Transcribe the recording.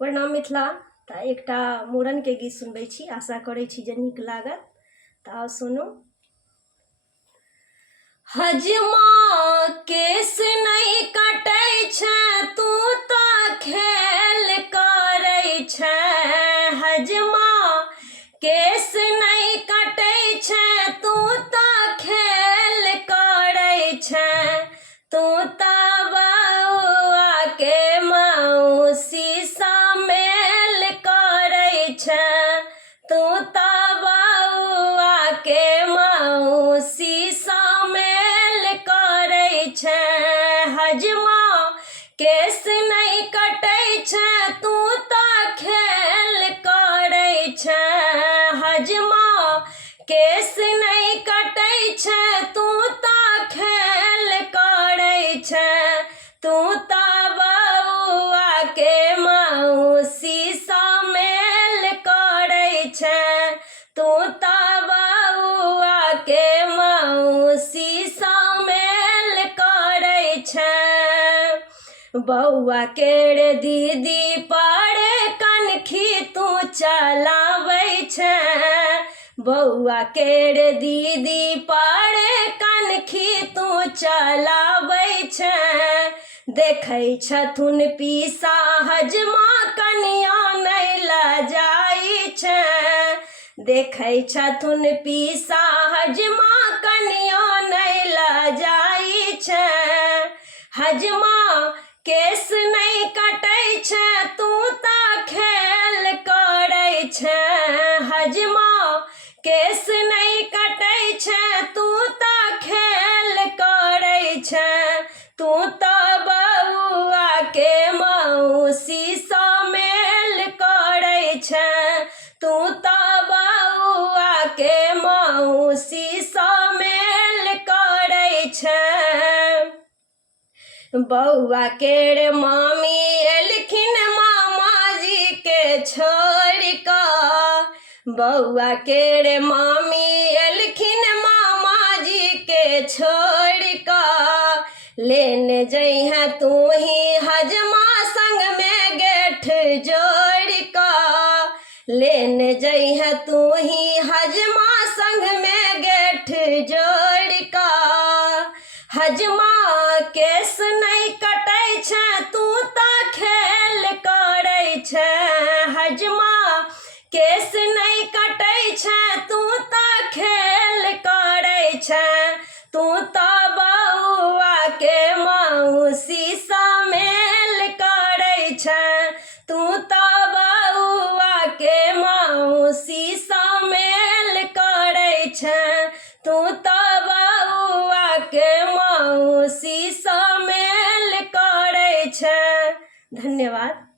प्रणाम मिथिला। तऽ एकटा मूड़न के गीत सुनबै छी, आशा करै छी जे नीक लागत। तऽ आओ सुनू। हजमा केस नहीं कटै छै, तू तऽ खेल करै छै। हजमा केस नहीं कटै छै, तू तऽ खेल करै छै। तू तऽ बउआ के मौसी मेल करै छै। तू तऽ बउआ के मौसी मेल करै छै। हजमा केस नहीं कटै छै, तू तऽ खेल करै छै। हजमा केस नहीं कटै छै, तू तऽ खेल करै छै। तू तऽ बउआ के मौसी मेल करै छै। तू तऽ बउआ के मौसी मेल करै छै। बउआ केर दीदी पर कनखी तू चलाबै छै। बउआ केर दीदी पर कनखी तू चलाबै छै। देखै छथुन पीसा हजमा कनिया नहीं लजाइ छै। देखै छथुन पीसा हजमा कनिया नहीं लजाइ छै। हजमा केस नहीं कटै छै, तू तऽ खेल करै छै। हजमा केस नहीं कटै छै, तू तऽ खेल करै छै। तू तऽ बउआ के मौसी मेल करै छै। तू तऽ बउआ के मौसी मेल करै छै। बउआ केर मामी एलखिन मामाजी के छोड़ि कऽ। बउआ केर मामी एलखिन मामाजी के छोड़ि कऽ। लेने जइहे तू ही हजमा संग में गेठ जोड़ि कऽ। लेने जइहे तू ही हजमा संग में गेठ जोड़ि कऽ। हजमा केस नहीं कटै छै, तू तऽ खेल करै छै। हजमा केस नहीं कटै छै, तू तऽ खेल करै छै। तू तऽ बउआ के मौसी मेल करै छै। तू तऽ बउआ के मौसी मेल करै छै। तू तऽ बउआ के मौसी मेल करै छै। धन्यवाद।